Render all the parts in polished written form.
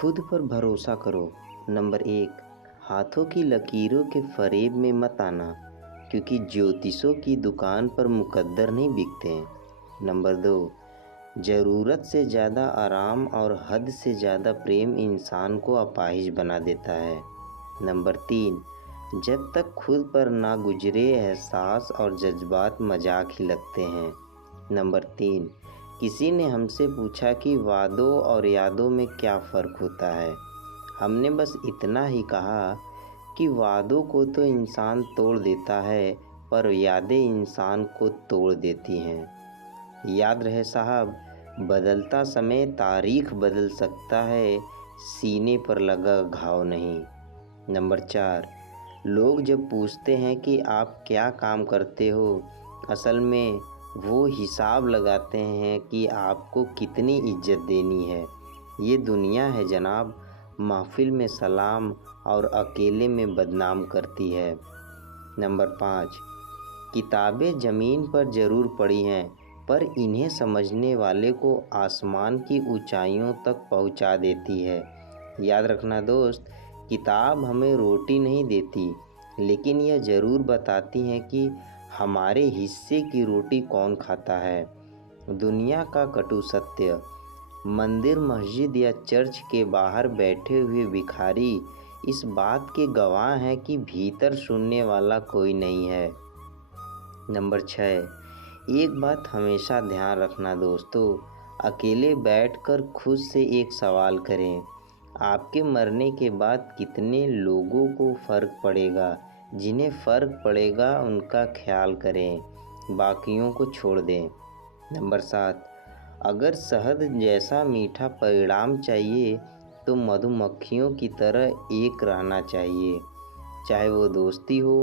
खुद पर भरोसा करो। नंबर 1, हाथों की लकीरों के फरेब में मत आना, क्योंकि ज्योतिषों की दुकान पर मुकद्दर नहीं बिकते हैं। नंबर 2, ज़रूरत से ज़्यादा आराम और हद से ज़्यादा प्रेम इंसान को अपाहिज बना देता है। नंबर 3, जब तक खुद पर ना गुजरे एहसास और जज्बात मजाक ही लगते हैं। नंबर 3, किसी ने हमसे पूछा कि वादों और यादों में क्या फ़र्क होता है। हमने बस इतना ही कहा कि वादों को तो इंसान तोड़ देता है, पर यादें इंसान को तोड़ देती हैं। याद रहे साहब, बदलता समय तारीख बदल सकता है, सीने पर लगा घाव नहीं। नंबर 4, लोग जब पूछते हैं कि आप क्या काम करते हो, असल में वो हिसाब लगाते हैं कि आपको कितनी इज्जत देनी है। ये दुनिया है जनाब, महफिल में सलाम और अकेले में बदनाम करती है। नंबर 5, किताबें ज़मीन पर ज़रूर पड़ी हैं, पर इन्हें समझने वाले को आसमान की ऊंचाइयों तक पहुंचा देती है। याद रखना दोस्त, किताब हमें रोटी नहीं देती, लेकिन यह ज़रूर बताती है कि हमारे हिस्से की रोटी कौन खाता है। दुनिया का कटु सत्य, मंदिर, मस्जिद या चर्च के बाहर बैठे हुए भिखारी इस बात के गवाह हैं कि भीतर सुनने वाला कोई नहीं है। नंबर 6, एक बात हमेशा ध्यान रखना दोस्तों, अकेले बैठकर खुद से एक सवाल करें, आपके मरने के बाद कितने लोगों को फ़र्क पड़ेगा। जिन्हें फ़र्क पड़ेगा उनका ख्याल करें, बाकियों को छोड़ दें। नंबर 7, अगर शहद जैसा मीठा परिणाम चाहिए तो मधुमक्खियों की तरह एक रहना चाहिए, चाहे वो दोस्ती हो,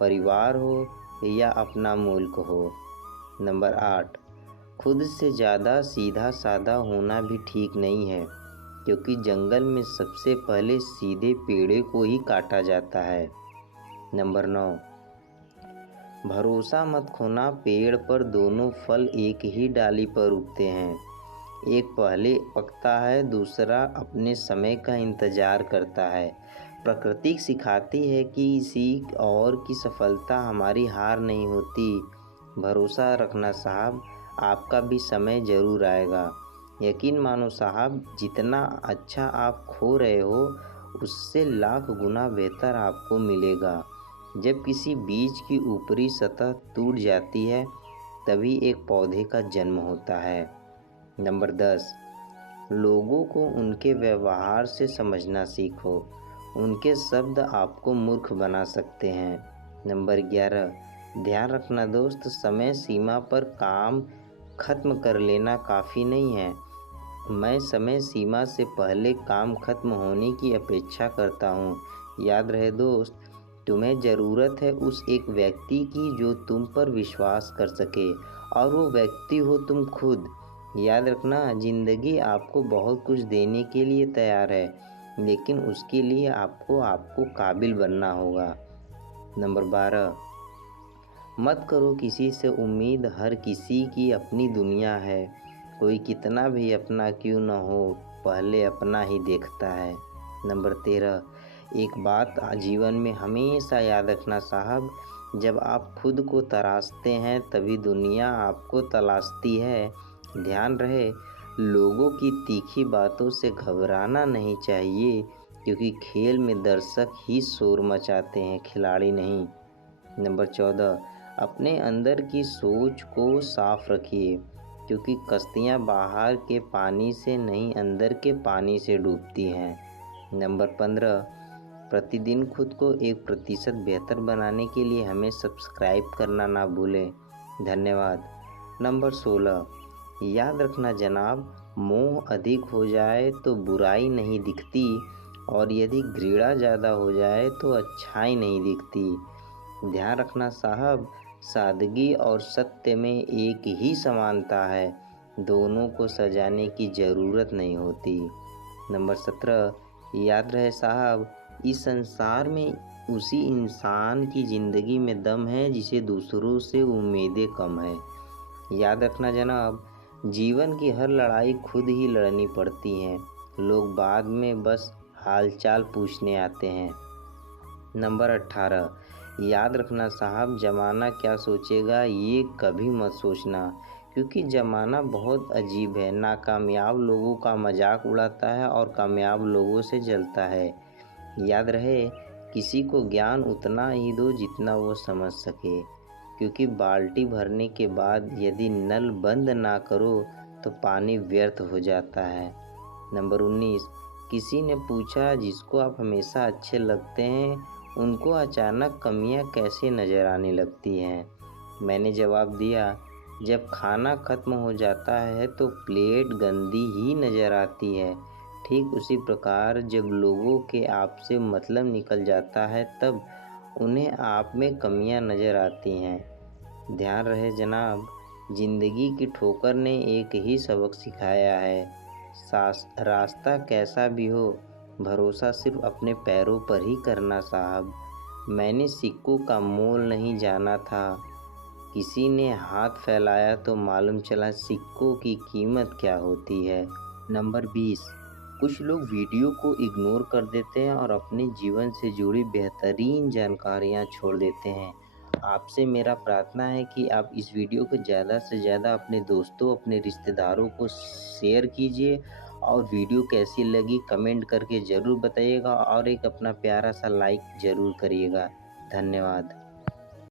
परिवार हो या अपना मुल्क हो। नंबर 8, खुद से ज़्यादा सीधा साधा होना भी ठीक नहीं है, क्योंकि जंगल में सबसे पहले सीधे पेड़े को ही काटा जाता है। नंबर 9, भरोसा मत खोना, पेड़ पर दोनों फल एक ही डाली पर उगते हैं। एक पहले पकता है, दूसरा अपने समय का इंतज़ार करता है। प्रकृति सिखाती है कि किसी और की सफलता हमारी हार नहीं होती। भरोसा रखना साहब, आपका भी समय ज़रूर आएगा। यकीन मानो साहब, जितना अच्छा आप खो रहे हो उससे लाख गुना बेहतर आपको मिलेगा। जब किसी बीज की ऊपरी सतह टूट जाती है, तभी एक पौधे का जन्म होता है। नंबर 10, लोगों को उनके व्यवहार से समझना सीखो, उनके शब्द आपको मूर्ख बना सकते हैं। नंबर 11, ध्यान रखना दोस्त, समय सीमा पर काम खत्म कर लेना काफ़ी नहीं है। मैं समय सीमा से पहले काम खत्म होने की अपेक्षा करता हूँ। याद रहे दोस्त, तुम्हें ज़रूरत है उस एक व्यक्ति की जो तुम पर विश्वास कर सके, और वो व्यक्ति हो तुम खुद। याद रखना, ज़िंदगी आपको बहुत कुछ देने के लिए तैयार है, लेकिन उसके लिए आपको काबिल बनना होगा। नंबर 12, मत करो किसी से उम्मीद, हर किसी की अपनी दुनिया है। कोई कितना भी अपना क्यों न हो, पहले अपना ही देखता है। नंबर 13, एक बात जीवन में हमेशा याद रखना साहब, जब आप खुद को तराशते हैं तभी दुनिया आपको तलाशती है। ध्यान रहे, लोगों की तीखी बातों से घबराना नहीं चाहिए, क्योंकि खेल में दर्शक ही शोर मचाते हैं, खिलाड़ी नहीं। नंबर 14, अपने अंदर की सोच को साफ रखिए, क्योंकि कश्तियाँ बाहर के पानी से नहीं, अंदर के पानी से डूबती हैं। नंबर 15, प्रतिदिन खुद को 1% बेहतर बनाने के लिए हमें सब्सक्राइब करना ना भूलें। धन्यवाद। नंबर 16, याद रखना जनाब, मोह अधिक हो जाए तो बुराई नहीं दिखती, और यदि घृणा ज़्यादा हो जाए तो अच्छाई नहीं दिखती। ध्यान रखना साहब, सादगी और सत्य में एक ही समानता है, दोनों को सजाने की ज़रूरत नहीं होती। नंबर 17, याद रहे साहब, इस संसार में उसी इंसान की ज़िंदगी में दम है जिसे दूसरों से उम्मीदें कम है। याद रखना जनाब, जीवन की हर लड़ाई खुद ही लड़नी पड़ती है, लोग बाद में बस हालचाल पूछने आते हैं। नंबर 18, याद रखना साहब, ज़माना क्या सोचेगा ये कभी मत सोचना, क्योंकि ज़माना बहुत अजीब है। नाकामयाब लोगों का मजाक उड़ाता है और कामयाब लोगों से जलता है। याद रहे, किसी को ज्ञान उतना ही दो जितना वो समझ सके, क्योंकि बाल्टी भरने के बाद यदि नल बंद ना करो तो पानी व्यर्थ हो जाता है। नंबर 19, किसी ने पूछा जिसको आप हमेशा अच्छे लगते हैं उनको अचानक कमियां कैसे नज़र आने लगती हैं। मैंने जवाब दिया, जब खाना ख़त्म हो जाता है तो प्लेट गंदी ही नज़र आती है। ठीक उसी प्रकार जब लोगों के आपसे मतलब निकल जाता है तब उन्हें आप में कमियां नज़र आती हैं। ध्यान रहे जनाब, ज़िंदगी की ठोकर ने एक ही सबक सिखाया है, रास्ता कैसा भी हो भरोसा सिर्फ अपने पैरों पर ही करना साहब। मैंने सिक्कों का मोल नहीं जाना था, किसी ने हाथ फैलाया तो मालूम चला सिक्कों की कीमत क्या होती है। नंबर 20, कुछ लोग वीडियो को इग्नोर कर देते हैं और अपने जीवन से जुड़ी बेहतरीन जानकारियां छोड़ देते हैं। आपसे मेरा प्रार्थना है कि आप इस वीडियो को ज़्यादा से ज़्यादा अपने दोस्तों, अपने रिश्तेदारों को शेयर कीजिए और वीडियो कैसी लगी कमेंट करके ज़रूर बताइएगा और एक अपना प्यारा सा लाइक ज़रूर करिएगा। धन्यवाद।